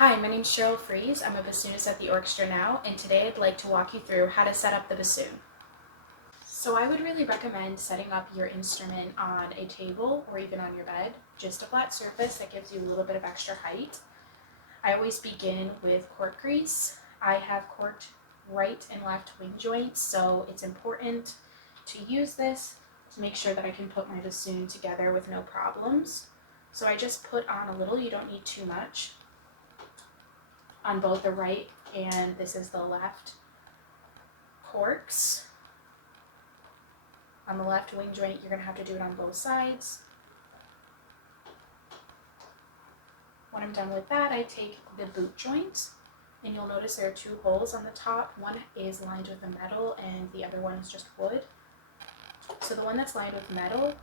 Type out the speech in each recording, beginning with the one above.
Hi, my name is Cheryl Fries. I'm a bassoonist at the Orchestra now, and today I'd like to walk you through how to set up the bassoon. So I would really recommend setting up your instrument on a table or even on your bed, just a flat surface that gives you a little bit of extra height. I always begin with cork grease. I have corked right and left wing joints, so it's important to use this to make sure that I can put my bassoon together with no problems. So I just put on a little, you don't need too much, on both the right and this is the left corks. On the left wing joint, you're going to have to do it on both sides. When I'm done with that, I take the boot joint, and you'll notice there are two holes on the top. One is lined with a metal and the other one is just wood. So the one that's lined with metal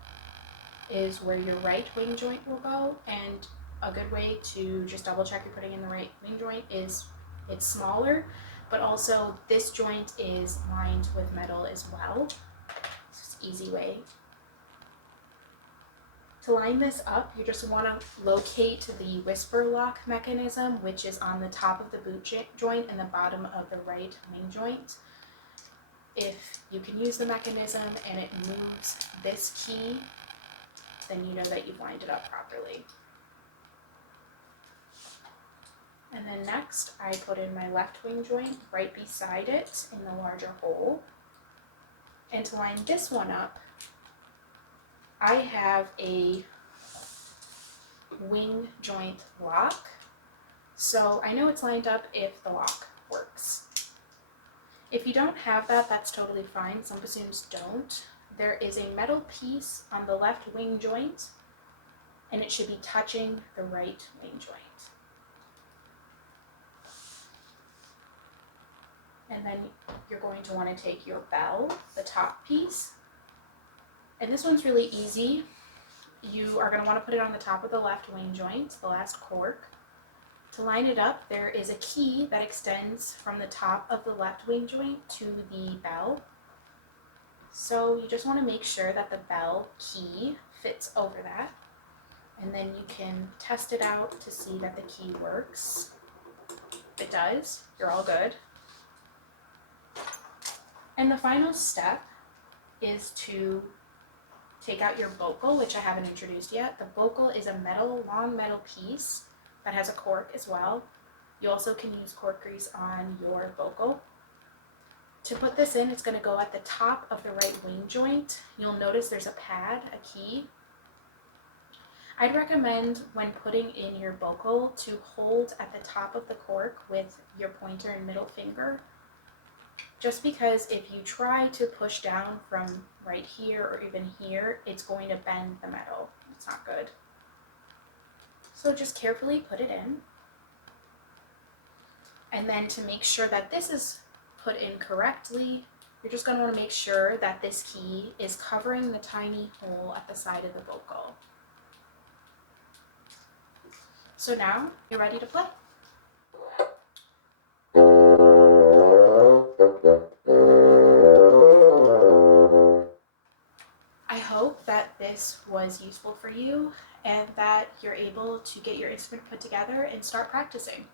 is where your right wing joint will go, and a good way to just double check you're putting in the right wing joint is it's smaller, but also this joint is lined with metal as well. It's an easy way. To line this up, you just want to locate the whisper lock mechanism, which is on the top of the boot joint and the bottom of the right wing joint. If you can use the mechanism and it moves this key, then you know that you've lined it up properly. And then next, I put in my left wing joint right beside it in the larger hole. And to line this one up, I have a wing joint lock. So I know it's lined up if the lock works. If you don't have that, that's totally fine. Some bassoons don't. There is a metal piece on the left wing joint, and it should be touching the right wing joint. And then you're going to want to take your bell, the top piece, and this one's really easy. You are going to want to put it on the top of the left wing joint, the last cork. To line it up, there is a key that extends from the top of the left wing joint to the bell. So you just want to make sure that the bell key fits over that, and then you can test it out to see that the key works. If it does, you're all good. And the final step is to take out your vocal, which I haven't introduced yet. The vocal is a long metal piece that has a cork as well. You also can use cork grease on your vocal. To put this in, it's going to go at the top of the right wing joint. You'll notice there's a pad, a key. I'd recommend when putting in your vocal to hold at the top of the cork with your pointer and middle finger, just because if you try to push down from right here or even here, it's going to bend the metal. It's not good. So just carefully put it in. And then to make sure that this is put in correctly, you're just going to want to make sure that this key is covering the tiny hole at the side of the vocal. So now you're ready to play. I hope that this was useful for you and that you're able to get your instrument put together and start practicing.